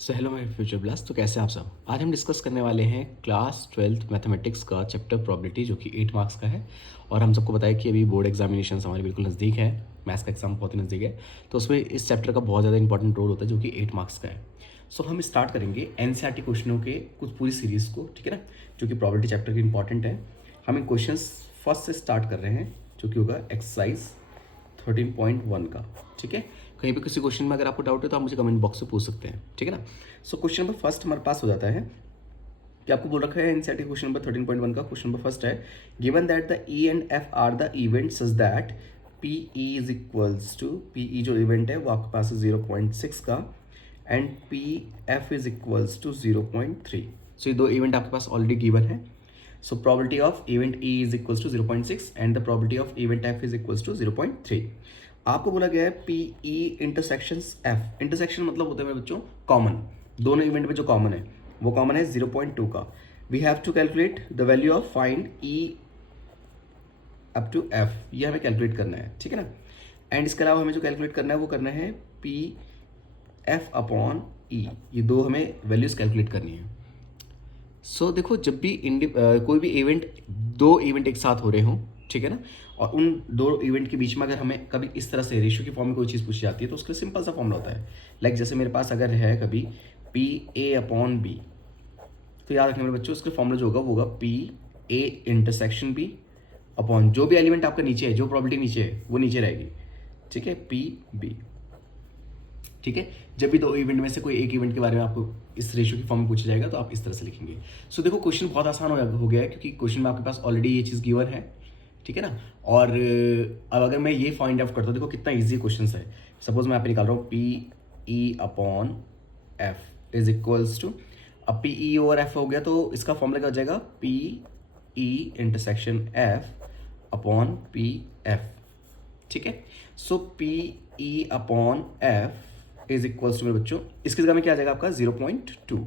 So hello my future blast. तो कैसे आप सब? आज हम डिस्कस करने वाले हैं क्लास 12th मैथमेटिक्स का चैप्टर प्रोबेबिलिटी, जो कि 8 मार्क्स का है। और हम सबको बताया कि अभी बोर्ड एग्जामिनेशन हमारे बिल्कुल नज़दीक है, मैथ्स का एग्जाम बहुत ही नज़दीक है, तो उसमें इस चैप्टर का बहुत ज़्यादा इंपॉर्टेंट रोल होता है, जो कि 8 मार्क्स का है। सो हम स्टार्ट करेंगे एनसीईआरटी क्वेश्चनों के कुछ पूरी सीरीज़ को, ठीक है ना, जो कि प्रोबेबिलिटी चैप्टर की इंपॉर्टेंट है। हम इन क्वेश्चन फर्स्ट से स्टार्ट कर रहे हैं, जो कि होगा एक्सरसाइज 13.1 का, ठीक है। कहीं पे किसी क्वेश्चन में अगर आपको डाउट है तो आप मुझे कमेंट बॉक्स में पूछ सकते हैं, ठीक है ना। सो क्वेश्चन नंबर फर्स्ट हमारे पास हो जाता है कि आपको बोल रखा है एनसीईआरटी क्वेश्चन नंबर 13.1 का क्वेश्चन नंबर फर्स्ट है, given that the E and F are the event such that P E is equals to P E जो इवेंट है वो आपके पास है 0.6 का and P F is equals to 0.3। सो ये दो इवेंट आपके पास ऑलरेडी गिवन है। So probability of event E is equals to 0.6 and the probability of event F is equals to 0.3। आपको बोला गया है P E intersection F. Intersection मतलब होता है मेरे बच्चों कॉमन, दोनों इवेंट में जो कॉमन है वो कॉमन है 0.2 का। We have to calculate the value of find E up to F, ये हमें कैलकुलेट करना है, ठीक है ना। एंड इसके अलावा हमें जो कैलकुलेट करना है वो करना है पी एफ अपॉन ई, ये दो हमें वैल्यूज कैलकुलेट करनी है। सो देखो, जब भी कोई भी इवेंट, दो इवेंट एक साथ हो रहे हों, ठीक है ना, और उन दो इवेंट के बीच में अगर हमें कभी इस तरह से रेशियो की फॉर्म में कोई चीज़ पूछी जाती है तो उसका सिंपल सा फॉर्मूला होता है। लाइक जैसे मेरे पास अगर है कभी पी ए अपॉन बी, तो याद रखना मेरे बच्चों, उसका फॉर्मूला जो होगा वो होगा P A intersection B upon जो भी एलिमेंट आपका नीचे है, जो प्रॉपर्टी नीचे है वो नीचे रहेगी, ठीक है, पी बी, ठीक है। जब भी दो इवेंट में से कोई एक इवेंट के बारे में आपको इस रेशियो की फॉर्म में पूछा जाएगा तो आप इस तरह से लिखेंगे। सो देखो, क्वेश्चन बहुत आसान हो गया है क्योंकि क्वेश्चन में आपके पास ऑलरेडी ये चीज़ गिवन है, ठीक है ना। और अब अगर मैं ये फाइंड आउट करता हूँ, देखो कितना ईजी क्वेश्चन है। सपोज मैं यहाँ पे निकाल रहा हूँ P E upon F is equals to, अब पी ई ओवर एफ हो गया तो इसका फॉर्मूला क्या हो जाएगा, P E intersection F upon P F, ठीक है। So P E upon F is equals to मेरे बच्चों, इसकी जगह में क्या आ जाएगा आपका 0.2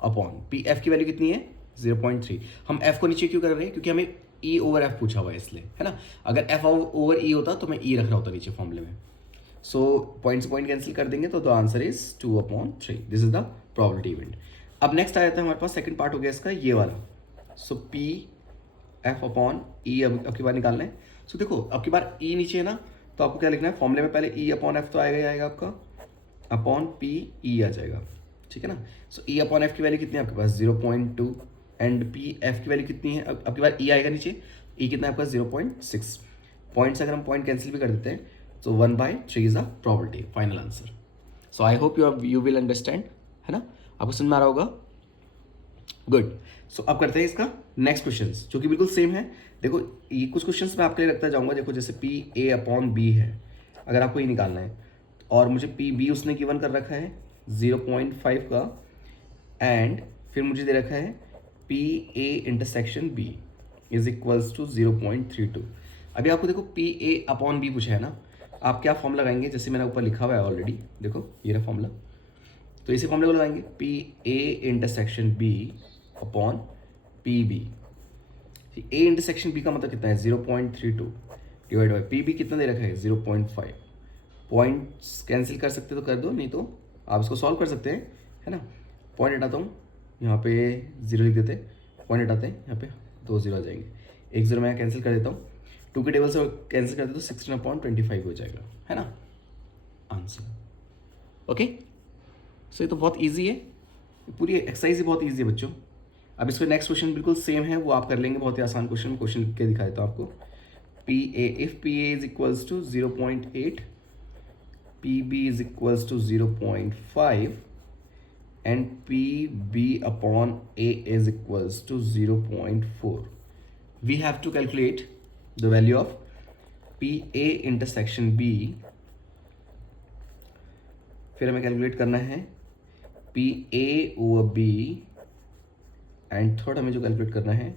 अपॉन पी एफ की वैल्यू कितनी है 0.3। हम एफ को नीचे क्यों कर रहे हैं, क्योंकि हमें ई ओवर एफ पूछा हुआ है इसलिए, है ना। अगर एफ ओवर ई होता तो मैं ई रख रहा होता नीचे फॉर्मूले में। सो पॉइंट से पॉइंट कैंसिल कर देंगे तो the answer is 2/3। This is the probability event. अब नेक्स्ट आ जाता है हमारे पास सेकंड पार्ट हो गया इसका ये वाला। सो पी एफ अपॉन ई अब की बार निकालना है। सो देखो, अब की बार ई नीचे है ना, तो आपको क्या लिखना है फॉर्मूले में, पहले ई अपॉन एफ तो आएगा ही आएगा आपका, अपॉन पी ई आ जाएगा, ठीक है ना। सो ई अपॉन एफ की वैल्यू कितनी है आपके पास 0.2 एंड पी एफ की वैल्यू कितनी है, अब की बार ई आएगा नीचे, ई कितना है आपका 0.6। पॉइंट्स अगर हम पॉइंट कैंसिल भी कर देते हैं तो 1/3 is a probability, final answer. So I hope you will understand, है ना, आपको समझ में आ रहा होगा। गुड। सो अब करते हैं इसका नेक्स्ट क्वेश्चन, जो कि बिल्कुल सेम है। देखो, ये कुछ क्वेश्चन मैं आपके लिए रखता जाऊंगा। देखो, जैसे पी ए अपॉन बी है, अगर आपको ये निकालना है और मुझे पी बी उसने गिवन कर रखा है 0.5 का, एंड फिर मुझे दे रखा है P A intersection B is equals to 0.32। अभी आपको देखो पी ए अपॉन बी पूछा है ना, आप क्या फॉर्म लगाएंगे, जैसे मैंने ऊपर लिखा हुआ है ऑलरेडी, देखो ये रहा फॉर्मूला। तो इसी फॉर्मूले को लगाएंगे P A intersection B upon P B. A intersection B का मतलब कितना है 0.32 डिवाइड बाई पी बी कितना दे रखा है 0.5। पॉइंट्स कैंसिल कर सकते तो कर दो, नहीं तो आप इसको सॉल्व कर सकते हैं, है ना। पॉइंट हटाता हूँ, यहाँ पे 0 लिख देते हैं, पॉइंट हटाते हैं, यहाँ पे 2 0 आ जाएंगे, 1 0 मैं कैंसिल कर देता हूँ, 2 के टेबल से कैंसिल कर दे तो 16/25 हो जाएगा, है ना आंसर। ओके, सो ये तो बहुत ईजी है, पूरी एक्सरसाइज ही बहुत ईजी है बच्चों। अब इसका नेक्स्ट क्वेश्चन बिल्कुल सेम है, वो आप कर लेंगे, बहुत ही आसान क्वेश्चन। क्वेश्चन लिख के दिखा देता हूँ आपको। P A, if P A is equals to 0.8, P B is equals to 0.5 and P B upon A is equals to 0.4, we have to calculate the value of P A intersection B. फिर हमें calculate करना है P A over B, and third हमें जो calculate करना है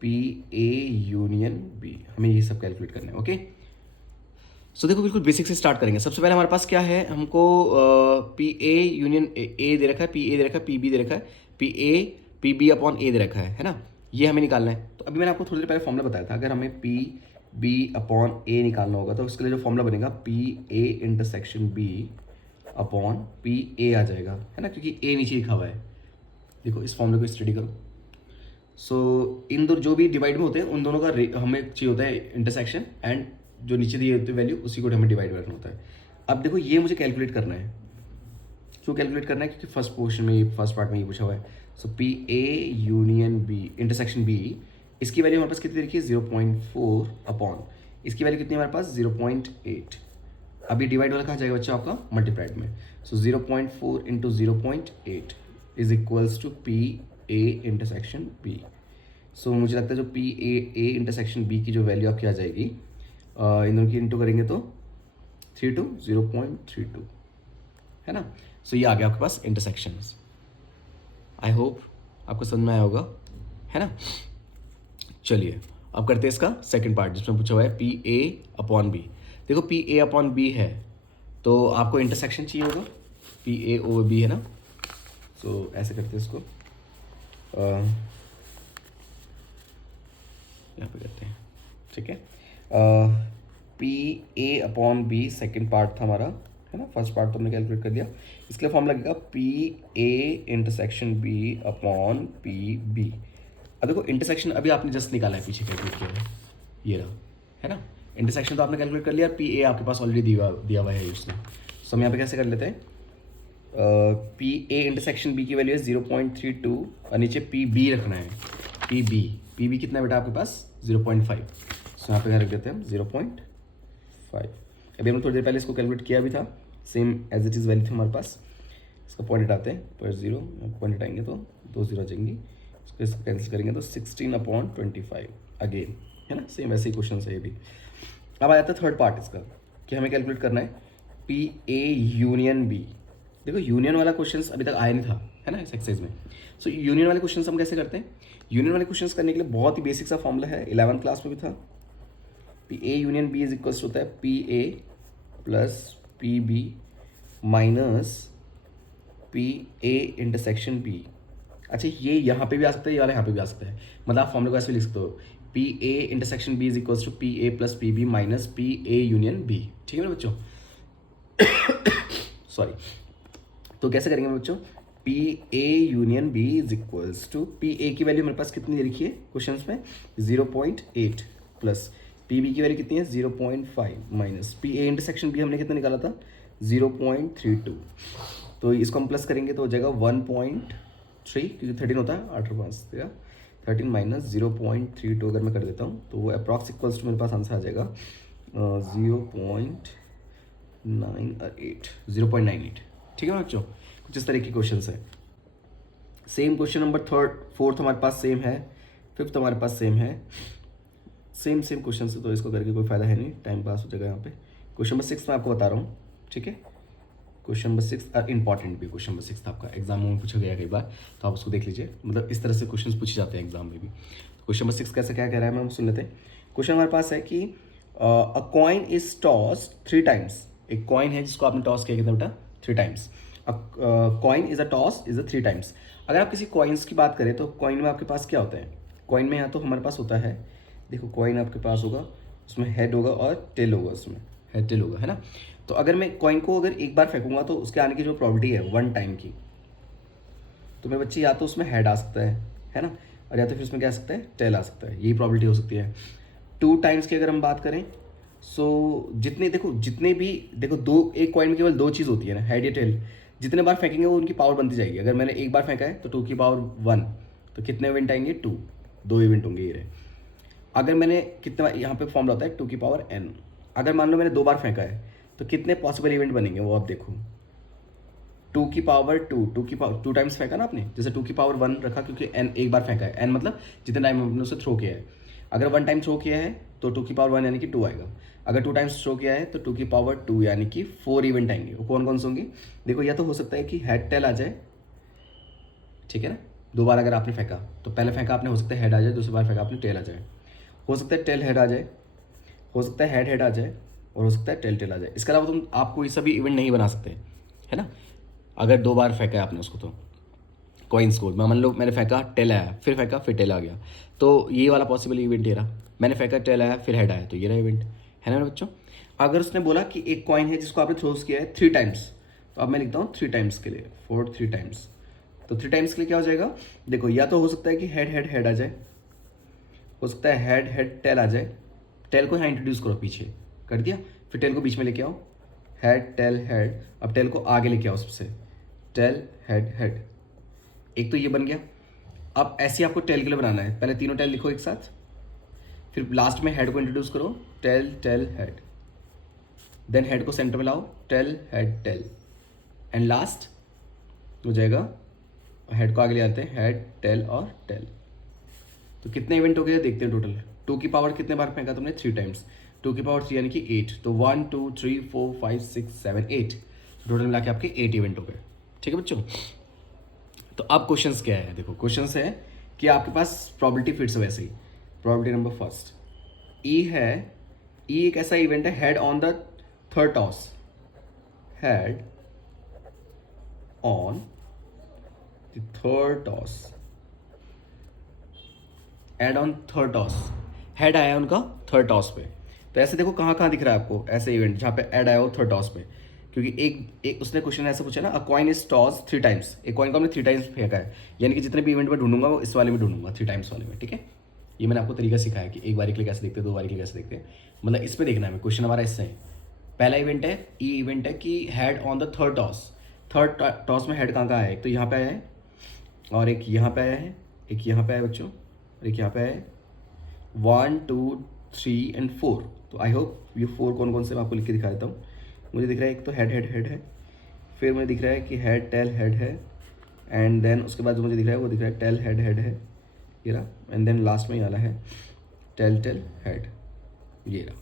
P A union B, हमें ये सब कैलकुलेट करना है। ओके, सो देखो बिल्कुल बेसिक से स्टार्ट करेंगे। सबसे पहले हमारे पास क्या है, हमको पी ए यूनियन ए दे रखा है, पी ए दे रखा है, पी बी दे रखा है, पी बी अपॉन ए दे रखा है ना, ये हमें निकालना है। तो अभी मैंने आपको थोड़ी देर पहले फॉर्मूला बताया था, अगर हमें पी बी अपॉन ए निकालना होगा तो उसके लिए जो फॉर्मूला बनेगा P A intersection B upon P A आ जाएगा, है ना, क्योंकि ए नीचे लिखा हुआ है। देखो इस फॉर्मूले को स्टडी करो। सो इन दो जो भी डिवाइड में होते हैं उन दोनों का हमें चाहिए होता है इंटरसेक्शन, एंड जो नीचे दिए होते हैं वैल्यू उसी को हमें डिवाइड करना होता है। अब देखो ये मुझे कैलकुलेट करना है। क्यों कैलकुलेट करना है? क्योंकि फर्स्ट पोर्शन में, फर्स्ट पार्ट में ये पूछा हुआ है। So P A union B intersection B, इसकी वैल्यू हमारे पास कितनी देखिए 0.4 अपॉन इसकी वैल्यू कितनी है हमारे पास 0.8। अभी डिवाइड वाला कहाँ जाएगा बच्चा आपका? मल्टीप्लाइड में। So 0.4 into 0.8 is equals to P A intersection B. So मुझे लगता है जो पी ए इंटरसेक्शन बी की जो वैल्यू आपकी आ जाएगी, इन दोनों की इंटू करेंगे तो 0.32 है ना। सो ये आ गया आपके पास इंटरसेक्शंस। आई होप आपको समझ में आया होगा, है ना। चलिए अब करते हैं इसका सेकंड पार्ट जिसमें पूछा हुआ है पी ए अपॉन बी। देखो पी ए अपॉन बी है तो आपको इंटरसेक्शन चाहिए होगा, पी ए ओवर बी है ना। सो ऐसे करते हैं इसको, यहाँ पे करते हैं, ठीक है। P A upon B second part था हमारा, है ना। फर्स्ट पार्ट तो हमने कैलकुलेट कर दिया। इसके लिए फॉर्म लगेगा P A intersection B upon P B. अब देखो इंटरसेक्शन अभी आपने जस्ट निकाला है, पीछे कैलकुलेट किया है, ये रहा, है ना। इंटरसेक्शन तो आपने कैलकुलेट कर लिया, पी ए आपके पास ऑलरेडी दिया हुआ है उसने। सो हम यहाँ पे कैसे कर लेते हैं, पी ए इंटरसेक्शन बी की वैल्यू है 0.32 और नीचे पी बी रखना है। पी बी कितना है बेटा आपके पास 0.5। सो यहाँ पे रख देते हैं हम 0.5। अभी हमने थोड़ी देर पहले इसको कैलकुलेट किया भी था, same as it is value थी हमारे पास। इसका पॉइंट हटाते हैं, पर 0 पॉइंट हटाएंगे तो 2 0 आ जाएंगी। इसको कैंसिल करेंगे तो 16/25 अगेन, है ना। सेम ऐसे ही क्वेश्चन है ये भी। अब आ जाता है थर्ड पार्ट इसका कि हमें कैलकुलेट करना है पी ए यूनियन बी। देखो यूनियन वाला क्वेश्चन अभी तक आया नहीं था, है ना, इस एक्सरसाइज में। सो यूनियन वाले क्वेश्चन हम कैसे करते हैं? यूनियन वाले क्वेश्चन करने के लिए बहुत ही बेसिक सा फॉर्मूला है, 11th क्लास में भी था। P A union B is equals होता है P A plus P B minus P A intersection B. अच्छा ये यहाँ पे भी आ सकता है, ये वाला यहाँ पे भी आ सकता है, मतलब आप फॉर्मूले को ऐसे लिख सकते हो, P A intersection B is equals to P A plus P B minus P A union B. ठीक है ना बच्चों? सॉरी, तो कैसे करेंगे बच्चों? P A union B is equals to P A की वैल्यू मेरे पास कितनी दे रखी है क्वेश्चन में 0.8 प्लस पी बी की वैल्यू कितनी है 0.5 minus P A intersection B हमने कितना निकाला था 0.32। तो इसको हम प्लस करेंगे तो हो जाएगा 1.3, क्योंकि 13 होता है 8 और 5 देगा 13 माइनस 0.32 अगर मैं कर देता हूँ तो वो अप्रॉक्स इक्वल्स टू मेरे पास आंसर आ जाएगा 0.98। ठीक है ना बच्चों? कुछ इस तरह की क्वेश्चन है। सेम क्वेश्चन नंबर फोर्थ हमारे पास सेम है, फिफ्थ हमारे पास सेम है, सेम क्वेश्चन से, तो इसको करके कोई फायदा है नहीं, टाइम पास हो जाएगा यहाँ पे। क्वेश्चन नंबर 6 मैं आपको बता रहा हूँ, ठीक है। क्वेश्चन नंबर 6 इंपॉर्टेंट भी क्वेश्चन नंबर 6 था आपका, एग्जाम में पूछा गया कई बार, तो आप उसको देख लीजिए, मतलब इस तरह से क्वेश्चन पूछे जाते हैं एग्जाम में भी। क्वेश्चन नंबर 6 कैसे क्या कह रहा है मैं सुन लेते हैं। क्वेश्चन हमारे पास है कि अ कॉइन इज टॉस 3 टाइम्स। एक कॉइन है जिसको आपने टॉस किया कितना बेटा 3 times. Coin is a toss is a 3 times. अगर आप किसी कॉइन्स की बात करें तो कॉइन में आपके पास क्या होता है? कॉइन में यहाँ तो हमारे पास होता है, देखो कॉइन आपके पास होगा, उसमें हेड होगा और टेल होगा, उसमें हेड टेल होगा, है ना। तो अगर मैं कॉइन को अगर एक बार फेंकूंगा तो उसके आने की जो प्रॉबिलिटी है 1 टाइम की, तो मेरे बच्चे या तो उसमें हेड आ सकता है ना, और या तो फिर उसमें क्या आ सकता है टेल आ सकता है, यही प्रॉबिलिटी हो सकती है। 2 टाइम्स की अगर हम बात करें सो जितने भी दो एक कॉइन में केवल 2 चीज़ होती है ना, हेड या टेल, जितने बार फेंकेंगे वो उनकी पावर बनती जाएगी। अगर मैंने एक बार फेंका है तो 2 की पावर 1, तो कितने इवेंट आएंगे 2 इवेंट होंगे ये रहे। अगर मैंने कितना यहाँ पे फॉर्मूला होता है 2 की पावर n, अगर मान लो मैंने 2 बार फेंका है तो कितने पॉसिबल इवेंट बनेंगे वो आप देखो। 2 की पावर 2 टाइम्स फेंका ना आपने, जैसे 2 की पावर 1 रखा क्योंकि n एक बार फेंका है, n मतलब जितने टाइम आपने उसे थ्रो किया है। अगर 1 टाइम थ्रो किया है तो 2 की पावर 1 यानी कि 2 आएगा। अगर 2 टाइम्स थ्रो किया है तो 2 की पावर 2 यानी कि 4 इवेंट आएंगे। वो कौन कौन से होंगे? देखो या तो हो सकता है कि हेड टेल आ जाए, ठीक है ना, 2 बार अगर आपने फेंका तो पहले फेंका आपने, हो सकता है हेड आ जाए, दूसरी बार फेंका आपने टेल आ जाए, हो सकता है टेल हेड आ जाए, हो सकता है हेड आ जाए, और हो सकता है टेल आ जाए। इसके अलावा तुम आप कोई सा भी इवेंट नहीं बना सकते, है ना। अगर 2 बार फेंका है आपने उसको तो कॉइन्स को, मान लो मैंने फेंका टेल आया, फिर फेंका फिर टेल आ गया, तो ये वाला पॉसिबल इवेंट ये रहा। मैंने फेंका टेल आया फिर हेड आया, तो ये रहा इवेंट, है ना बच्चों। अगर उसने बोला कि एक कॉइन है जिसको आपने थ्रोस किया है 3 टाइम्स, तो अब मैं लिखता हूँ 3 टाइम्स के लिए, फॉर 3 टाइम्स। तो 3 टाइम्स के लिए क्या हो जाएगा, देखो या तो हो सकता है कि हेड हेड हेड आ जाए, हो सकता है हेड हेड टेल आ जाए। टेल को यहाँ इंट्रोड्यूस करो, पीछे कर दिया, फिर टेल को बीच में लेके आओ, हेड टेल हेड, अब टेल को आगे लेके आओ सबसे, टेल हेड हेड। एक तो ये बन गया। अब ऐसे आपको टेल के लिए बनाना है, पहले तीनों टेल लिखो एक साथ, फिर लास्ट में हेड को इंट्रोड्यूस करो, tail tail head, then head को सेंटर में लाओ, tail head tail, and last हो जाएगा, हेड को आगे ले आते हैं, हेड टेल और टेल। तो कितने इवेंट हो गए देखते हैं टोटल। 2 की पावर कितने बार फेंका तुमने, 3 टाइम्स, 2 की पावर 3 यानी कि 8, तो 1 2 3 4 5 6 7 8, टोटल मिला के आपके 8 इवेंट हो गए। ठीक है बच्चों। तो अब क्वेश्चंस क्या है, देखो क्वेश्चंस है कि आपके पास प्रॉबिलिटी फिर से वैसे ही, प्रॉबिलिटी नंबर फर्स्ट ई है। ई एक ऐसा इवेंट है, head on the third toss, head on the third toss, head on third toss, head आया उनका थर्ड टॉस पे। तो ऐसे देखो कहाँ कहाँ दिख रहा है आपको ऐसे इवेंट जहाँ पे ऐड आया हो थर्ड टॉस पे, क्योंकि एक उसने क्वेश्चन ऐसा पूछा ना, अ कॉइन इज टॉस 3 टाइम्स, एक कॉइन को हमने 3 टाइम्स फेंका है, यानी कि जितने भी इवेंट में ढूंढूंगा वो इस वाले में ढूंढूंगा, 3 टाइम्स वाले में। ठीक है, ये मैंने आपको तरीका सिखाया कि एक बारी के लिए कैसे देखते हैं, 2 बारी के लिए कैसे देखते हैं, मतलब इस पर देखना है। क्वेश्चन हमारा इससे है, पहला इवेंट है ई इवेंट है कि head on the third toss, third toss में हेड कहाँ कहाँ है, एक तो यहाँ पे आया है, और एक यहाँ पे आया है, एक यहाँ पे आया बच्चों, और एक यहाँ पे आया है, 1 2 3 एंड 4। तो आई होप ये 4 कौन कौन से मैं आपको लिख के दिखा देता हूँ। मुझे दिख रहा है एक तो हेड हेड हेड है, फिर मुझे दिख रहा है कि हेड टेल हेड है, एंड देन उसके बाद जो मुझे दिख रहा है वो दिख रहा है टेल हेड हेड है, ये रहा, एंड देन लास्ट में ये वाला है टेल टेल हेड, ये रहा।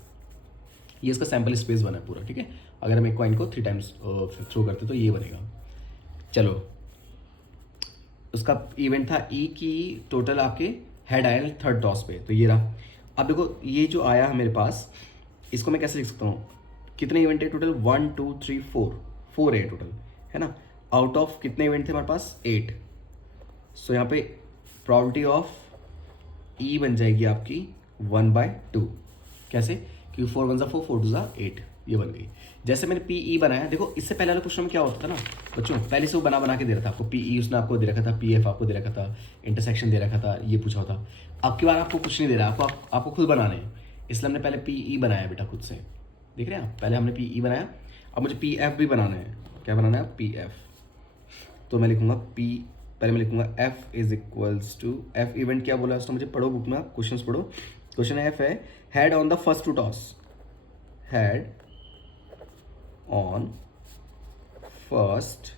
ये इसका सैम्पल स्पेस बना है पूरा। ठीक है, अगर हम एक कॉइन को 3 टाइम्स थ्रो करते तो ये बनेगा। चलो, उसका इवेंट था ई की टोटल आपके हेड आया थर्ड टॉस पे, तो ये रहा। अब देखो ये जो आया है मेरे पास, इसको मैं कैसे लिख सकता हूँ, कितने इवेंट है टोटल, 1 2 3 4 है टोटल, है ना। आउट ऑफ कितने इवेंट थे हमारे पास, 8। सो यहाँ पे प्रॉबिलिटी ऑफ ई बन जाएगी आपकी 1/2। कैसे, क्योंकि 4 1 4 4 2 8, ये बन गई। जैसे मैंने पी ई बनाया, देखो इससे पहले वाले क्वेश्चन में क्या होता था ना बच्चों, पहले से वो बना के दे रहा था आपको, पी ई उसने आपको दे रखा था, पी एफ आपको दे रखा था, इंटरसेक्शन दे रखा था, ये पूछा था। अब की बार आपको कुछ नहीं दे रहा, आपको खुद बनाने हैं, इसलिए हमने पहले पी ई बनाया बेटा खुद से। देख रहे हैं आप, पहले हमने पी ई बनाया, अब मुझे पी एफ भी बनाना है। क्या बनाना है, पी एफ। तो मैं लिखूंगा पहले मैं लिखूंगा F is equals to, F event क्या बोला है उसने मुझे, पढ़ो बुक में आप, क्वेश्चन पढ़ो। क्वेश्चन एफ है head on the first 2 toss, head on first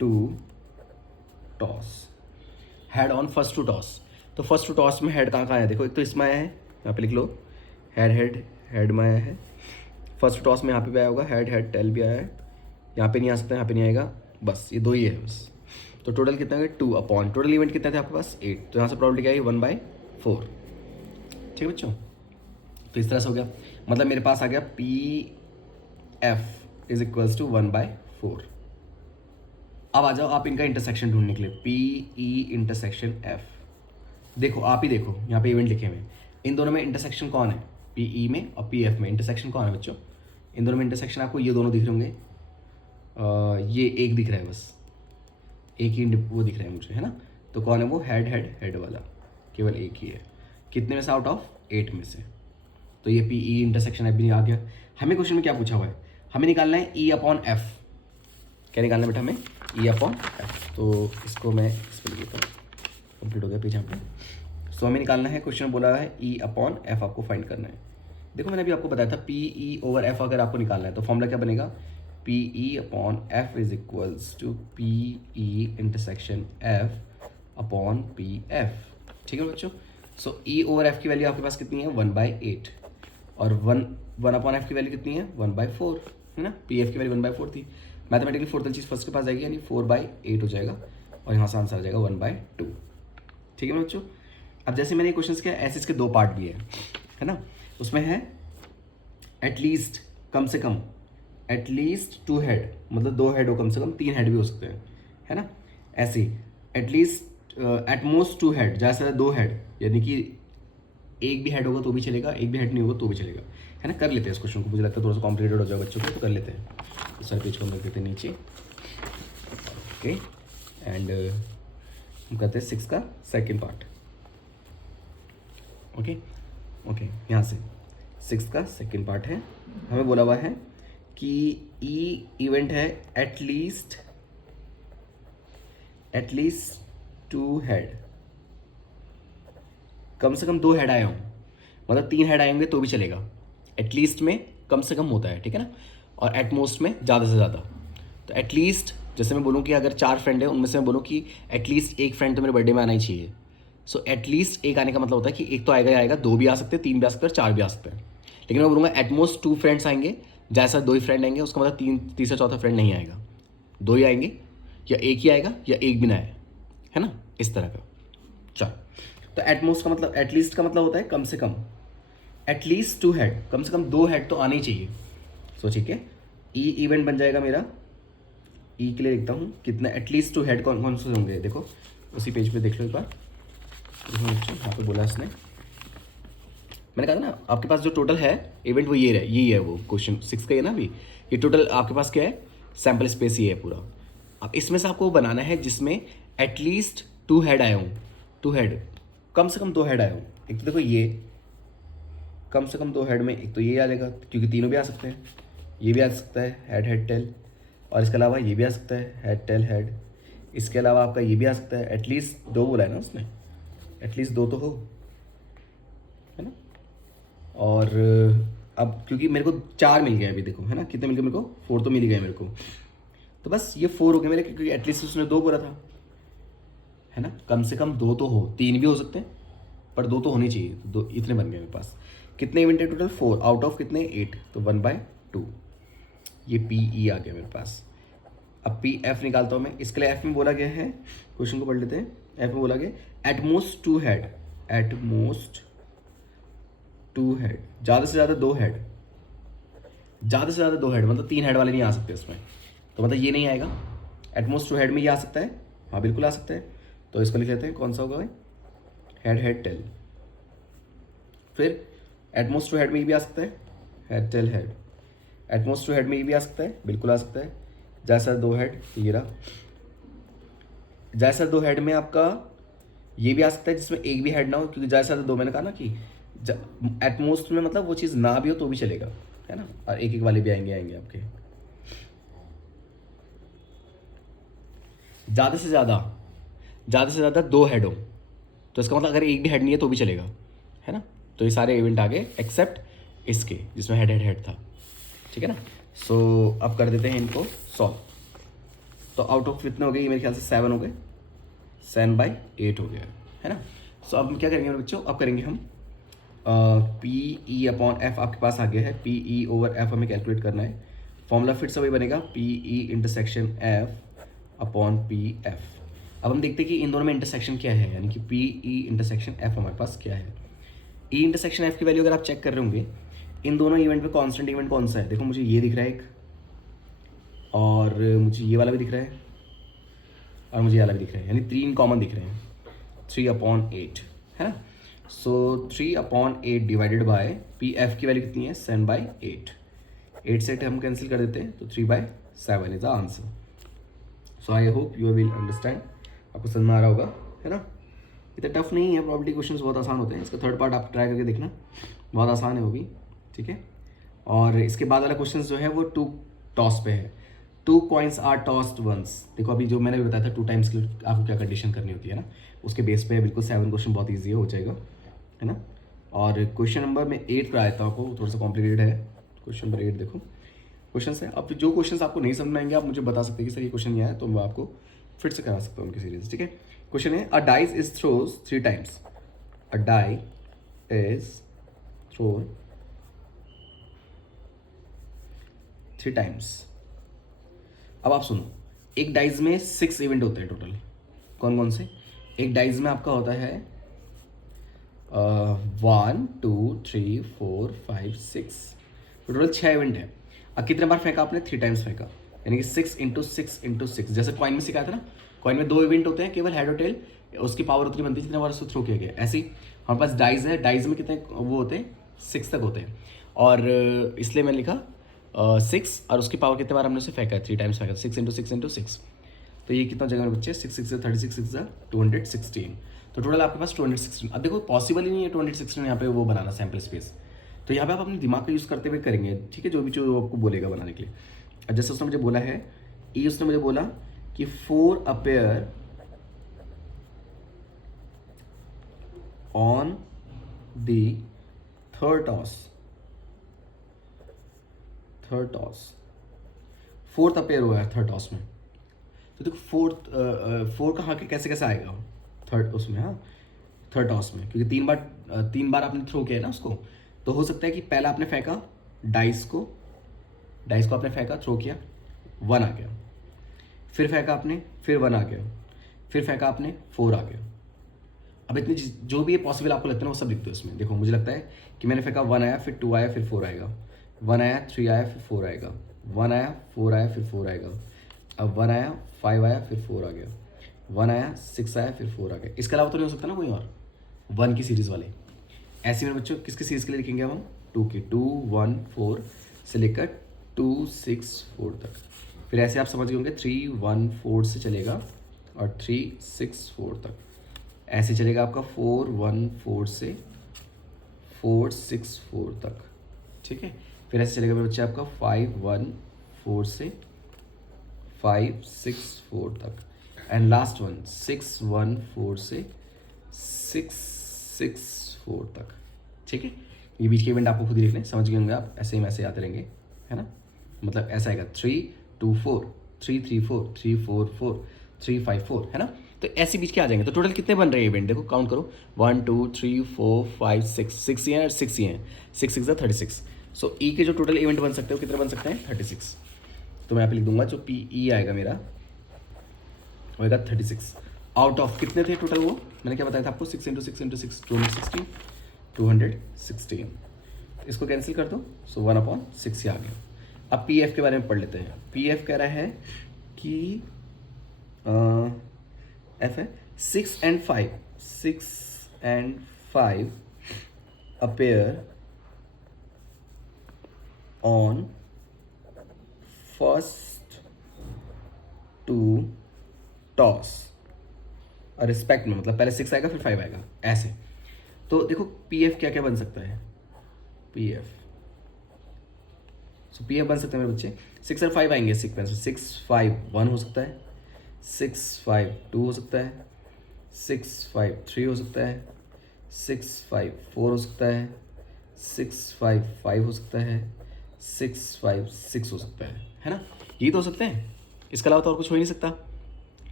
2 toss, head on first 2 toss. तो फर्स्ट 2 टॉस में हेड कहाँ कहाँ है, देखो एक तो इसमें आया है, यहाँ पे लिख लो, हेड हेड हेड में आया है। फर्स्ट टॉस में यहाँ पे भी आया होगा, हेड हेड टेल भी आया है, यहाँ पे नहीं आ सकता, यहाँ पे नहीं आएगा, बस ये 2 ही है बस। तो टोटल कितना है, 2 अपॉन टोटल इवेंट कितने थे आपके पास, 8। तो यहाँ से प्रॉबिलिटी क्या है, 1/4। ठीक है बच्चों, तो इस तरह से हो गया, मतलब मेरे पास आ गया P F is equals to 1/4। अब आ जाओ आप इनका इंटरसेक्शन ढूंढने के लिए, पी ई इंटरसेक्शन एफ। देखो आप ही देखो, यहाँ पे इवेंट लिखे हुए हैं, इन दोनों में इंटरसेक्शन कौन है, पी ई में और पी एफ में इंटरसेक्शन कौन है बच्चों, इन दोनों में इंटरसेक्शन आपको ये दोनों दिख रहे होंगे, ये एक दिख रहा है बस, एक ही वो दिख रहा है मुझे, है ना। तो कौन है वो, हेड हेड हेड वाला, केवल एक ही है, कितने में से, आउट ऑफ 8 में से। तो ये पी ई इंटरसेक्शन एफ भी आ गया। हमें क्वेश्चन में क्या पूछा हुआ है, हमें निकालना है ई अपॉन एफ। क्या निकालना है बेटा हमें, ई अपॉन एफ। तो इसको मैं इस पर लिख देता हूँ, कंप्लीट हो गया पेज यहाँ पे। सो हमें निकालना है, क्वेश्चन बोला है ई अपॉन एफ आपको फाइंड करना है। देखो मैंने अभी आपको बताया था पी ई ओवर एफ अगर आपको निकालना है तो फॉर्मूला क्या बनेगा, P E upon F is equals to P E intersection F upon P F. ठीक है बच्चों। सो ई ओवर एफ की वैल्यू आपके पास कितनी है, 1/8, और 1 अपॉन एफ की वैल्यू कितनी है, 1/4, है ना। पी एफ की वैल्यू 1/4 थी, मैथमेटिकली फोर्थ चीज़ फर्स्ट के पास जाएगी, यानी 4/8 हो जाएगा, और यहाँ से आंसर आ जाएगा 1/2। ठीक है ना बच्चों। अब जैसे मैंने क्वेश्चन किया, ऐसे इसके 2 पार्ट भी है ना। उसमें है एटलीस्ट, कम से कम, एटलीस्ट 2 हेड, मतलब 2 हेड हो कम से कम, 3 हेड भी हो सकते हैं, है ना। ऐसे एटलीस्ट एटमोस्ट 2 हेड, ज़्यादा से ज़्यादा 2 हेड, यानी कि एक भी हेड होगा तो भी चलेगा, एक भी हेड नहीं होगा तो भी चलेगा। है ना। कर लेते हैं इस क्वेश्चन को, मुझे लगता है थोड़ा सा कॉम्प्लिकेटेड हो जाएगा बच्चों को, तो कर लेते हैं। तो सर पेज को हम रख देते हैं नीचे, ओके। एंड हम करते हैं 6 का सेकेंड पार्ट, ओके ओके। यहाँ से 6 का सेकेंड पार्ट है, हमें बोला हुआ है कि ई इवेंट है एटलीस्ट 2 हेड, कम से कम 2 हेड आए हों, मतलब 3 हेड आएंगे तो भी चलेगा। एटलीस्ट में कम से कम होता है, ठीक है ना, और एटमोस्ट में ज़्यादा से ज़्यादा। तो एटलीस्ट जैसे मैं बोलूँ कि अगर 4 फ्रेंड है, उनमें से मैं बोलूँ कि एटलीस्ट एक फ्रेंड तो मेरे बर्थडे में आना ही चाहिए। सो एटलीस्ट एक आने का मतलब होता है कि एक तो आएगा ही आएगा, 2 भी आ सकते हैं, 3 भी आ सकते हैं और 4 भी आ सकते हैं। लेकिन मैं बोलूँगा एटमोस्ट 2 फ्रेंड्स आएंगे, जैसा 2 ही फ्रेंड आएंगे, उसका मतलब तीसरा चौथा फ्रेंड नहीं आएगा, 2 ही आएंगे, या एक ही आएगा या एक भी ना आए, है ना, इस तरह का। चलो, तो एटमोस्ट का मतलब, एटलीस्ट का मतलब होता है कम से कम, एटलीस्ट 2 हेड, कम से कम 2 हेड तो आने ही चाहिए। सो ठीक है, ई इवेंट बन जाएगा मेरा, ई के लिए लिखता हूँ कितना, एटलीस्ट 2 हेड कौन कौन से होंगे, देखो उसी पेज पे देख लो एक बार। यहाँ पे बोला इसने, मैंने कहा था ना आपके पास जो टोटल है इवेंट वो ये है, यही है वो क्वेश्चन 6 का, ये ना अभी ये टोटल आपके पास क्या है, सैम्पल स्पेस ये है पूरा। अब इसमें से आपको वो बनाना है जिसमें एटलीस्ट 2 हेड आए हों, 2 हेड, कम से कम 2 हेड आए हों। एक तो देखो ये कम से कम 2 हेड में, एक तो ये आ जाएगा क्योंकि तीनों भी आ सकते हैं, ये भी आ सकता है हेड हेड टेल, और इसके अलावा ये भी आ सकता है हेड टेल हेड, इसके अलावा आपका ये भी आ सकता है, एटलीस्ट 2 बोला है ना उसने, एटलीस्ट 2 तो हो, है ना। और अब क्योंकि मेरे को 4 मिल गए अभी, देखो है ना कितने मिल गए मेरे को, 4 तो मिल ही गए मेरे को, तो बस ये 4 हो गए मेरे, क्योंकि एटलीस्ट उसने 2 बोला था, है ना। कम से कम 2 तो हो, 3 भी हो सकते हैं पर 2 तो होने चाहिए, तो 2 इतने बन गए मेरे पास। कितने इवेंट है टोटल, 4 आउट ऑफ कितने, 8, तो 1/2 ये पी ई आ गया मेरे पास। अब पी एफ निकालता हूँ मैं, इसके लिए एफ में बोला गया है, क्वेश्चन को पढ़ लेते हैं। एफ में बोला गया एटमोस्ट 2 हेड, एटमोस्ट 2 हेड, ज़्यादा से ज़्यादा 2 हेड, ज़्यादा से ज़्यादा 2 हेड मतलब 3 हेड वाले नहीं आ सकते इसमें, तो मतलब ये नहीं आएगा। एटमोस्ट 2 हेड में ये आ सकता है, हाँ बिल्कुल आ सकता है, तो इसको लिख लेते हैं, कौन सा होगा भाई, हेड हेड टेल। फिर एटमोस्ट 2 हेड में ये भी आ सकता है, head tail head. At most 2 head में ये भी आ सकता है, बिल्कुल आ सकता है। जैसा 2 हेड ये रहा, जैसा 2 हेड में आपका ये भी आ सकता है जिसमें एक भी हेड ना हो, क्योंकि जैसा 2 मैंने कहा ना कि एटमोस्ट में मतलब वो चीज़ ना भी हो तो भी चलेगा, है ना, और एक एक वाले भी आएंगे आपके। ज़्यादा से ज़्यादा 2 हेड हो, तो इसका मतलब अगर एक भी हेड नहीं है तो भी चलेगा, है ना। तो ये सारे इवेंट आ गए एक्सेप्ट इसके जिसमें हेड हेड हेड था, ठीक है ना। सो अब कर देते हैं इनको सॉल्व। तो आउट ऑफ कितने हो गए, ये मेरे ख्याल से 7 हो गए, 7/8 हो गया, है ना। सो अब क्या करेंगे मेरे बच्चों, अब करेंगे हम पी ई अपॉन एफ, आपके पास आ गया है पी ई ओवर एफ, हमें कैलकुलेट करना है। फॉर्मूला फिर से वही बनेगा, P E intersection F upon P F. अब हम देखते हैं कि इन दोनों में इंटरसेक्शन क्या है, यानी कि पी ई इंटरसेक्शन एफ हमारे पास क्या है। ई इंटरसेक्शन एफ की वैल्यू अगर आप चेक कर रहे होंगे, इन दोनों इवेंट में कॉन्स्टेंट इवेंट कौन सा है, देखो मुझे ये दिख रहा है एक, और मुझे ये वाला भी दिख रहा है, और मुझे ये वाला भी दिख रहा है, यानी 3 कॉमन दिख रहे हैं, 3/8, है ना। सो 3/8 डिवाइडेड बाय पी एफ की वैल्यू कितनी है, 7/8, 8 से हम कैंसिल कर देते हैं, तो 3/7 is the answer. So I hope you will understand, आपको समझ में आ रहा होगा, है ना। इतना टफ नहीं है, प्रॉपर्टी क्वेश्चंस बहुत आसान होते हैं। इसका थर्ड पार्ट आप ट्राई करके देखना, बहुत आसान है वो भी, ठीक है। और इसके बाद वाला क्वेश्चन जो है वो 2 टॉस पे है, 2 कॉइन्स आर टॉस्ड वंस। देखो अभी जो मैंने बताया था 2 टाइम्स के लिए आपको क्या कंडीशन करनी होती है ना, उसके बेस पे बिल्कुल 7 क्वेश्चन बहुत ईजी हो जाएगा, है ना। और क्वेश्चन नंबर में 8 कराया था आपको, थोड़ा सा कॉम्प्लिकेटेड है। क्वेश्चन नंबर 8 देखो, क्वेश्चन है। अब जो क्वेश्चन आपको नहीं समझ में आएंगे आप मुझे बता सकते हैं कि सर ये क्वेश्चन ये है, तो मैं आपको फिर से करा सकता हूँ उनकी सीरीज, ठीक है। क्वेश्चन है, a dice is throws 3 times, a die is thrown 3 times. अब आप सुनो, एक डाइज में 6 इवेंट होते हैं टोटल, कौन कौन से, एक डाइज में आपका होता है 1 2 3 4 5 6, टोटल 6 इवेंट है। अब कितने बार फेंका आपने, 3 टाइम्स फेंका, यानी कि 6 × 6 × 6, जैसे कॉइन में सिखाया था ना, कॉइन में 2 इवेंट होते हैं केवल, हेड और टेल, उसकी पावर उतनी बनती है जितने बार उसको थ्रो किया गया। ऐसे ही हमारे पास डाइज है, डाइज में कितने वो होते हैं, 6 तक होते हैं। और इसलिए मैंने लिखा 6 और उसकी पावर कितने बार हमने उसे फेंका, 3 टाइम्स फेंका, 6 × 6 × 6। तो ये कितना जगह मेरे बच्चे, 6 × 6 = 36, 216। तो टोटल आपके पास 216। अब देखो पॉसिबल ही नहीं है 216 यहाँ पे वो बनाना सैम्पल स्पेस, तो यहाँ पे आप अपने दिमाग का यूज़ करते हुए करेंगे, ठीक है, जो भी जो आपको बोलेगा बनाने के लिए। अब जैसे उसने मुझे बोला है, उसने मुझे बोला कि 4 appear on the third toss, fourth appear हुआ है थर्ड टॉस में। तो देखो फोर कहाँ के कैसे आएगा थर्ड उसमें, हाँ थर्ड टॉस में, क्योंकि 3 बार आपने थ्रो किया है ना उसको। तो हो सकता है कि पहला आपने फेंका डाइस को आपने फेंका, थ्रो किया, 1 आ गया, फिर फेंका आपने, फिर 1 आ गया, फिर फेंका आपने, 4 आ गया। अब इतनी जो भी ये पॉसिबल आपको लगता है ना वो सब लिख दो इसमें। देखो मुझे लगता है कि मैंने फेंका 1 आया, फिर 2 आया, फिर 4 आएगा, 1 आया, 3 आया, फिर 4 आएगा, 1 आया, 4 आया, फिर 4 आएगा, अब 1 आया, 5 आया, फिर 4 आ गया, 1 आया, 6 आया, फिर 4 आ गया। इसके अलावा तो नहीं हो सकता ना कोई और 1 की सीरीज़ वाले। ऐसे मेरे बच्चों किसकी सीरीज़ के लिए लिखेंगे हम 2 की, 2 1 4 से लेकर 2 6 4 तक। फिर ऐसे आप समझ गए होंगे 3 1 4 से चलेगा और 3 6 4 तक। ऐसे चलेगा आपका 4 1 4 से 4 6 4 तक, ठीक है। फिर ऐसे चलेगा मेरे बच्चे आपका 5 1 4 से 5 6 4 तक। एंड लास्ट वन 6 1 4 से 6 6 4 तक, ठीक है। ये बीच के इवेंट आपको खुद ही लिखने, समझ गए होंगे आप, ऐसे ही मैसे आते रहेंगे, है ना। मतलब ऐसा आएगा 3 2 4 3 3 4 3 4 4 3 5 4, है ना। तो ऐसे बीच के आ जाएंगे। तो टोटल कितने बन रहे हैं इवेंट, देखो काउंट करो, 1 2 3 4 5 6 ही हैं और 6 ही हैं, 6 6 36। सो ई के जो टोटल इवेंट बन सकते हो कितने बन सकते हैं 36। तो मैं यहाँ पे लिख दूंगा जो पी ई आएगा मेरा होएगा 36। आउट ऑफ कितने थे टोटल, वो मैंने क्या बताया था आपको, 6 × 6 × 6 216। इसको कैंसिल कर दो, सो 1/6 ही आ गया। अब पी एफ के बारे में पढ़ लेते हैं। पी एफ कह रहा है कि एफ है 6 and 5 appear on first 2 toss और रिस्पेक्ट में, मतलब पहले 6 आएगा फिर 5 आएगा ऐसे। तो देखो पी एफ क्या क्या बन सकता है, पी एफ, सो पी एफ बन सकते हैं मेरे बच्चे, 6 और 5 आएंगे सीक्वेंस में, 6 5 1 हो सकता है, 6 5 2 हो सकता है, 6 5 3 हो सकता है, 6 5 4 हो सकता है, 6 5 5 हो सकता है, 6 5 6 हो सकता है ना। ये तो हो सकते हैं, इसके अलावा तो और कुछ हो ही नहीं सकता।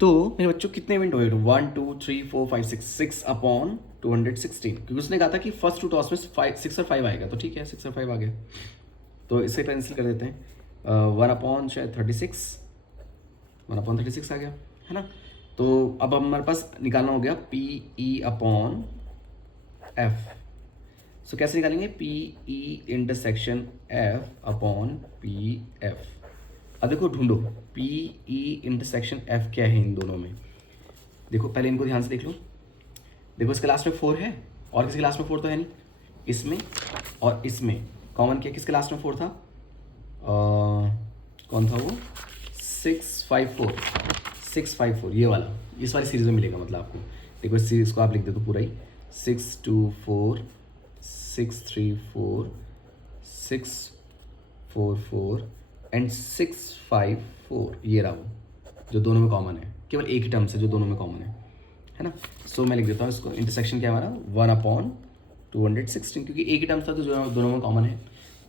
तो मेरे बच्चों कितने इवेंट हो गए, 1 2 3 4 5 6 6/216, क्योंकि उसने कहा था कि फर्स्ट 2 टॉस में 6 और 5 आएगा, तो ठीक है 6 और 5 आ गया। तो इसे कैंसिल कर देते हैं, 1/36 1/36 आ गया, है ना। तो अब हमारे पास निकालना हो गया पी ई अपॉन एफ। सो कैसे निकालेंगे, P E intersection F upon P F. अब देखो ढूंढो पी ई इंटरसेक्शन एफ क्या है इन दोनों में। देखो पहले इनको ध्यान से देख लो, देखो इसके लास्ट में 4 है और किसके लास्ट में 4 तो है नहीं, इसमें और इसमें कॉमन क्या, किसके लास्ट में 4 था, कौन था वो, 6 5 4 ये वाला, इस वाली सीरीज में मिलेगा। मतलब आपको देखो इस सीरीज को आप लिख दे तो पूरा ही 6 2 4 6 3 4 6 4 4 एंड 6 5 4, ये रहा वो जो दोनों में कॉमन है, केवल एक ही टर्म से जो दोनों में कॉमन है ना। सो मैं लिख देता हूँ इसको, इंटरसेक्शन क्या हमारा 1/216, क्योंकि एक ही टर्म था तो जो दोनों में कॉमन है,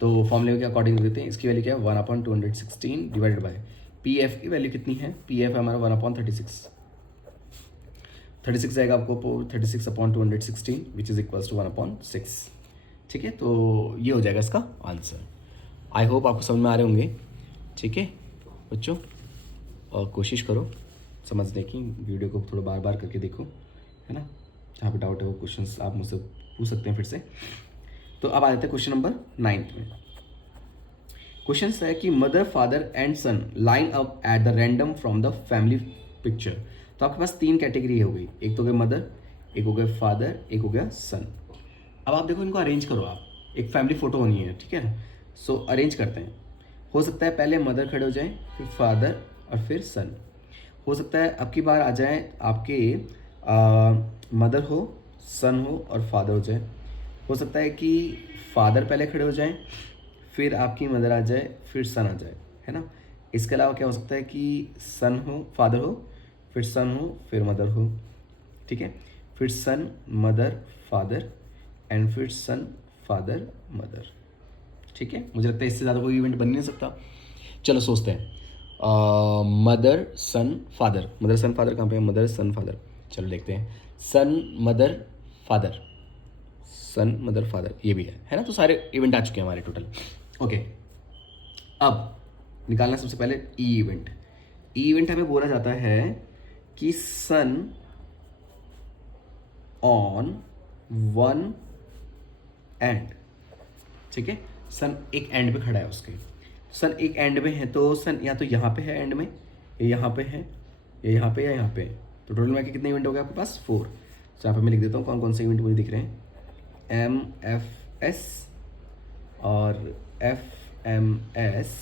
तो फॉर्मूले के अकॉर्डिंग देते हैं। इसकी वैल्यू क्या है 1/216 डिवाइडेड बाय पी एफ की वैल्यू कितनी है, पी एफ हमारा 1/36 जाएगा आपको 36/216 विच इज़ इक्वल्स टू 1/6, ठीक है। तो ये हो जाएगा इसका आंसर। आई होप आपको समझ में आ रहे होंगे, ठीक है बच्चों। और कोशिश करो समझने की, वीडियो को थोड़ा बार बार करके देखो, है ना। जहाँ पे डाउट है वो क्वेश्चंस आप मुझसे पूछ सकते हैं फिर से। तो अब आ जाते हैं क्वेश्चन नंबर 9 में। क्वेश्चन है कि mother father and son line up at the random from the family picture. तो आपके पास 3 कैटेगरी हो गई, एक तो हो गया मदर, एक हो गया फादर, एक हो गया सन। अब आप देखो इनको अरेंज करो, आप एक फैमिली फ़ोटो होनी है, ठीक है। सो अरेंज करते हैं। हो सकता है पहले मदर खड़े हो जाएं, फिर फादर और फिर सन। हो सकता है अब की बार आ जाएं आपके मदर हो, सन हो और फादर हो जाए। हो सकता है कि फादर पहले खड़े हो जाएं, फिर आपकी मदर आ जाए, फिर सन आ जाए, है ना। इसके अलावा क्या हो सकता है कि सन हो, फादर हो, फिर सन हो, फिर मदर हो, ठीक है। फिर सन, मदर, फादर एंड फिर सन, फादर, मदर, ठीक है। मुझे लगता है इससे ज़्यादा कोई इवेंट बन नहीं सकता। चलो सोचते हैं। मदर सन फादर, मदर सन फादर कहाँ पे है? मदर सन फादर। चलो देखते हैं। सन मदर फादर, सन मदर फादर, ये भी है ना। तो सारे इवेंट आ चुके हैं हमारे टोटल। ओके, अब निकालना सबसे पहले ई इवेंट। ई इवेंट हमें बोला जाता है कि सन ऑन वन एंड, ठीक है। सन एक एंड पे खड़ा है उसके। सन एक एंड में है तो सन या तो यहाँ पे है एंड में, या यहाँ पे है, या यहाँ पे, या यहाँ पे। तो टोटल में कितने इवेंट हो गए आपके पास? 4। तो यहाँ पे मैं लिख देता हूँ कौन कौन से इवेंट मुझे दिख रहे हैं। एम एफ एस और F M S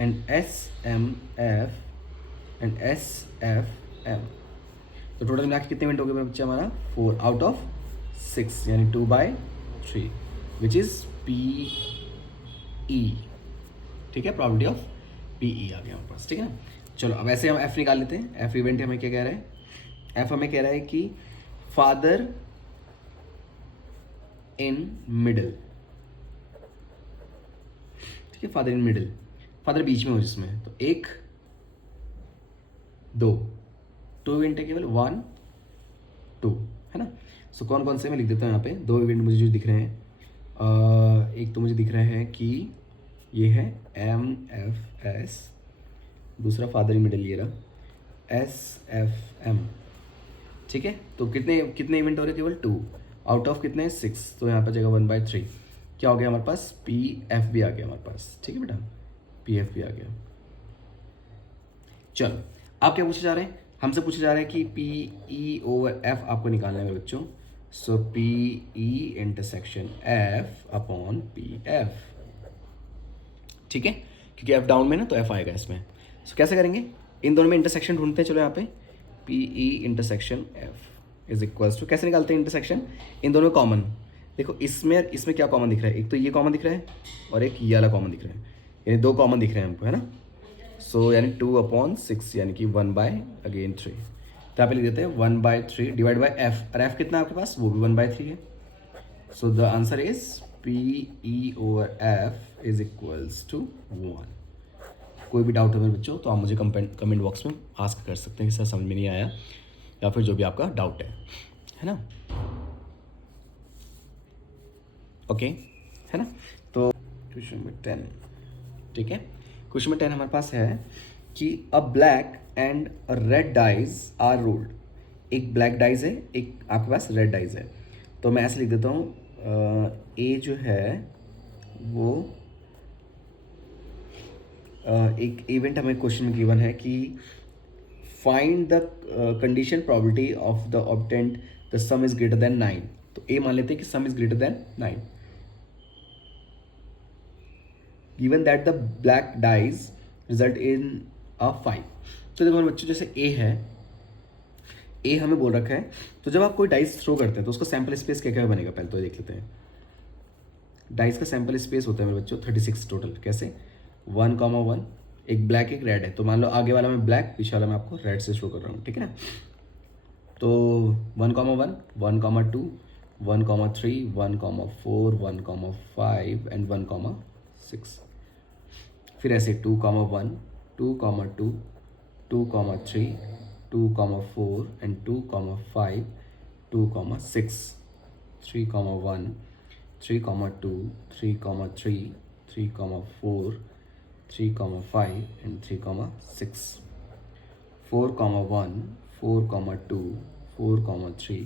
and S M F and S F M. तो टोटल मिला के कितने इवेंट हो गए बच्चे हमारा? 4 आउट ऑफ 6, यानी 2/3, विच इज़ पी ई, ठीक है। प्रॉपर्टी ऑफ पी ई आ गया हमारे पास, ठीक है ना। चलो अब ऐसे हम एफ निकाल लेते हैं। एफ इवेंट हमें क्या कह रहा है? एफ हमें कह रहा है कि फादर इन मिडल, ठीक है। फादर इन मिडल, फादर बीच में हो जिसमें, तो 1 2 इवेंट है केवल, 1 2, है ना। सो कौन कौन से मैं लिख देता हूँ यहाँ पे। 2 इवेंट मुझे जो दिख रहे हैं, एक तो मुझे दिख रहा है कि ये है एम एफ एस, दूसरा फादर इन मिडल ये रहा एस एफ एम, ठीक है। तो कितने कितने इवेंट हो रहे? केवल 2 आउट ऑफ कितने? 6। तो यहाँ पर जगह 1/3 क्या हो गया हमारे पास? पी एफ भी आ गया हमारे पास, ठीक है बेटा, पी एफ भी आ गया। चलो आप क्या पूछे जा रहे हैं? हमसे पूछे जा रहे हैं कि पी ई ओवर एफ आपको निकालना है मेरे बच्चों। So P E intersection F upon P F, ठीक है, क्योंकि एफ डाउन में ना तो एफ आएगा इसमें। सो कैसे करेंगे? इन दोनों में इंटरसेक्शन ढूंढते हैं। चलो यहाँ पे P E intersection F is equals to, कैसे निकालते हैं इंटरसेक्शन? इन दोनों में कॉमन देखो, इसमें क्या कॉमन दिख रहा है? एक तो ये कॉमन दिख रहा है और एक ये वाला कॉमन दिख रहा है, यानी 2 कॉमन दिख रहे हैं हमको, है ना। सो यानी 2/6 यानी कि 1/3। तो यहाँ पे लिख देते हैं 1/3 डिवाइड बाई एफ, और एफ कितना है आपके पास? वो भी 1/3 है। So the answer is P E over F is equals to 1। कोई भी डाउट है मेरे बच्चों तो आप मुझे कमेंट बॉक्स में आस्क कर सकते हैं कि सर समझ में नहीं आया, या फिर जो भी आपका डाउट है ना। ओके, है ना। तो क्वेश्चन नंबर 10, ठीक है। क्वेश्चन नंबर 10 हमारे पास है कि a black and red dies are rolled. एक ब्लैक डाइज है, एक आपके पास रेड डाइज है। तो मैं ऐसे लिख देता हूँ, ए जो है वो एक इवेंट हमें क्वेश्चन में गिवन है कि find the condition probability of the obtained the sum is greater than 9। तो ए मान लेते हैं कि sum is greater than 9, given that the black dice result in a 5। तो देखो बच्चों, जैसे ए है, ए हमें बोल रखा है, तो जब आप कोई डाइस थ्रो करते हैं तो उसका सैंपल स्पेस क्या क्या बनेगा पहले तो ये देख लेते हैं। डाइस का सैंपल स्पेस होता है मेरे बच्चों 36 टोटल। कैसे? 1,1, एक ब्लैक एक रेड है, तो मान लो आगे वाला मैं ब्लैक, पीछे वाला मैं आपको रेड से शो कर रहा हूँ, ठीक है ना। तो 1,1, 1,2, 1,3, 1,4, 1,5 एंड 1,6। फिर ऐसे 2,1, 2,2, 2,3, 2,4 एंड 2,5, 2,6, 3,1, 3,2, 3,3, 3,4, 3,5 and 3,6, 4,1, 4,2, 4,3,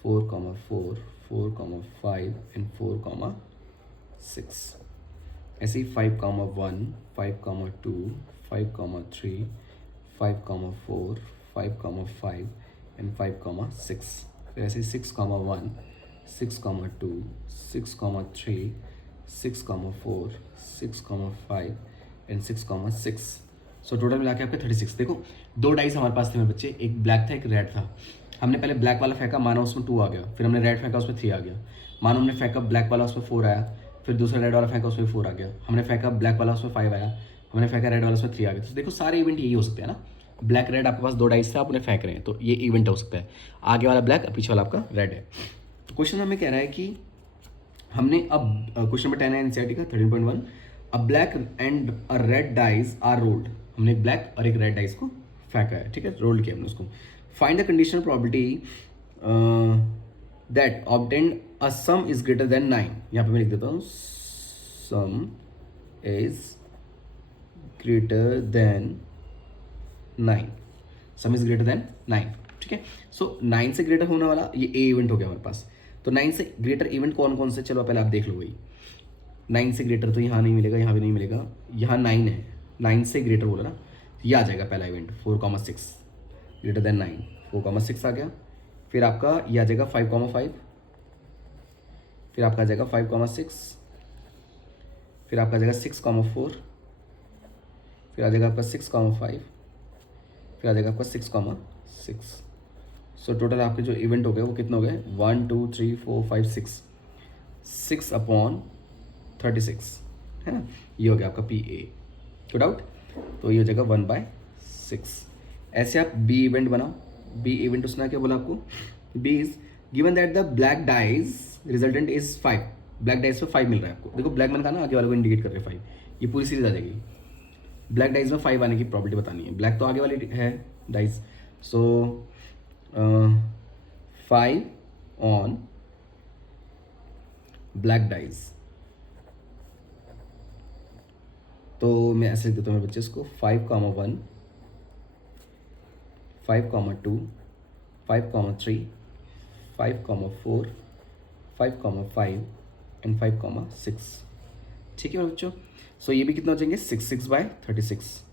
4,4, 4,5 and 4,6। ऐसे ही 5,1, 5,2, 5,3, 5,4, 5,5 and 5,6। फिर ऐसे 6,1, 6,2, 6,3, 6,4, 6,5 एंड 6,6। सो टोटल मिला के आपके 36। देखो दो डाइस हमारे पास थे मेरे बच्चे, एक ब्लैक था एक रेड था। हमने पहले ब्लैक वाला फेंका, माना उसमें 2 आ गया, फिर हमने रेड फेंका उसमें 3 आ गया। मानो हमने फेंका ब्लैक वाला उसमें 4 आया, फिर दूसरा रेड वाला फेंका उसमें 4 आ गया। हमने फेंका ब्लैक वाला उसमें 5 आया, हमने फेंका रेड वाला उसमें 3 आ गया। तो देखो सारे इवेंट यही हो सकते हैं ना, ब्लैक रेड आपके पास दो डाइस था, आप उन्हें फेंक रहे हैं, तो ये इवेंट हो सकता है। आगे वाला ब्लैक, पीछे वाला आपका रेड है। तो क्वेश्चन हमें कह रहा है कि हमने अब क्वेश्चन नंबर 10 है एनसीईआरटी का 13.1, a black and a red dice are rolled. हमने एक ब्लैक और एक रेड डाइस को फेंका है, ठीक है, रोल्ड किया हमने उसको। Find the conditional probability that obtained a some is greater than 9। यहाँ पे मैं लिख देता हूँ सम is greater than 9, some is greater than 9, ठीक है। सो 9 से ग्रेटर होने वाला ये ए इवेंट हो गया हमारे पास। तो 9 से ग्रेटर इवेंट कौन कौन से, चलो पहले आप देख लो भाई। 9 से ग्रेटर तो यहाँ नहीं मिलेगा, यहाँ भी नहीं मिलेगा, यहाँ 9 है, 9 से ग्रेटर बोला ना, ये आ जाएगा पहला इवेंट 4,6 ग्रेटर देन 9, 4,6 आ गया। फिर आपका ये आ जाएगा 5,5, फिर आपका आ जाएगा 5,6, फिर आपका आ जाएगा 6,4, फिर आ जाएगा आपका 6,5, फिर आ जाएगा आपका 6,6। सो टोटल आपके जो इवेंट हो गए वो कितने हो गए, 1 2 3 4 5 6, 6/36 है ना। ये हो गया आपका पी ए, गुड आउट। तो ये हो जाएगा 1/6। ऐसे आप बी इवेंट बनाओ। बी इवेंट उसने क्या बोला आपको, B is given that the black dies resultant is 5। Black dies पे 5 मिल रहा है आपको। देखो ब्लैक मैंने कहा ना, आगे वाले को इंडिकेट कर रहे हैं 5, ये पूरी सीरीज आ जाएगी। ब्लैक डाइज में 5 आने की प्रॉबिलिटी बतानी है। ब्लैक तो आगे वाली है dies, so 5 on black dies. तो मैं ऐसे लिख देता हूँ मेरे बच्चे इसको 5,1, 5,2, 5,3, 5,4, 5,5 एंड 5,6, ठीक है मेरे बच्चों। सो ये भी कितना हो जाएंगे 6/36।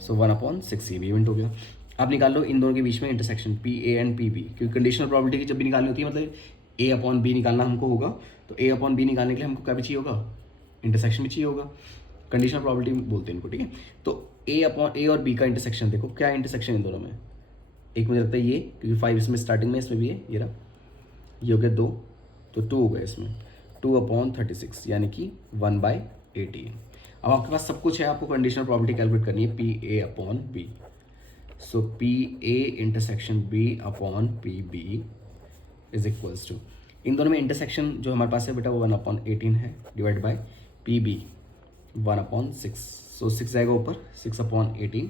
सो 1/6 ये भी इवेंट हो गया। आप निकाल लो इन दोनों के बीच में intersection P A and P B, क्योंकि कंडीशनल प्रोबेबिलिटी की जब भी निकालनी होती है, मतलब A/B निकालना हमको होगा, तो A/B निकालने के लिए हमको क्या भी चाहिए होगा, इंटरसेक्शन भी चाहिए होगा। कंडीशनल प्रोबेबिलिटी बोलते हैं इनको, ठीक है। तो A और B का इंटरसेक्शन देखो, क्या इंटरसेक्शन इन दोनों में, एक मुझे लगता है ये, क्योंकि 5 इसमें स्टार्टिंग में, इसमें भी है, ये रहा, ये हो गया 2, तो 2 हो गया इसमें, 2/36 यानी कि 1/18। अब आपके पास सब कुछ है, आपको कंडीशनल प्रोबेबिलिटी कैलकुलेट करनी है PA/B। So PA intersection B/PB is equals to, इन दोनों में इंटरसेक्शन जो हमारे पास है बेटा वो 1/18 है, डिवाइड बाय PB 1/6। सो 6 जाएगा ऊपर, 6/18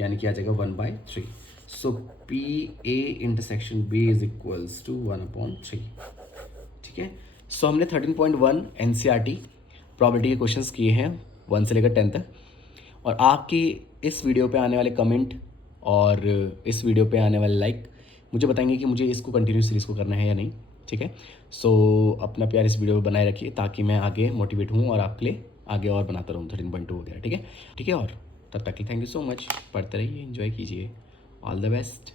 यानी कि आ जाएगा 1/3। So PA intersection B is equals to 1/3, ठीक है। सो हमने 13.1 NCERT प्रॉबिलिटी के क्वेश्चंस किए हैं 1 से लेकर 10 तक, और आपकी इस वीडियो पे आने वाले कमेंट और इस वीडियो पे आने वाले लाइक मुझे बताएंगे कि मुझे इसको कंटिन्यू सीरीज़ को करना है या नहीं, ठीक है। सो अपना प्यार इस वीडियो में बनाए रखिए ताकि मैं आगे मोटिवेट हूँ और आपके लिए आगे और बनाता रहूँ 13.2 वगैरह, ठीक है। और तब तक के थैंक यू सो मच, पढ़ते रहिए, एंजॉय कीजिए, ऑल द बेस्ट।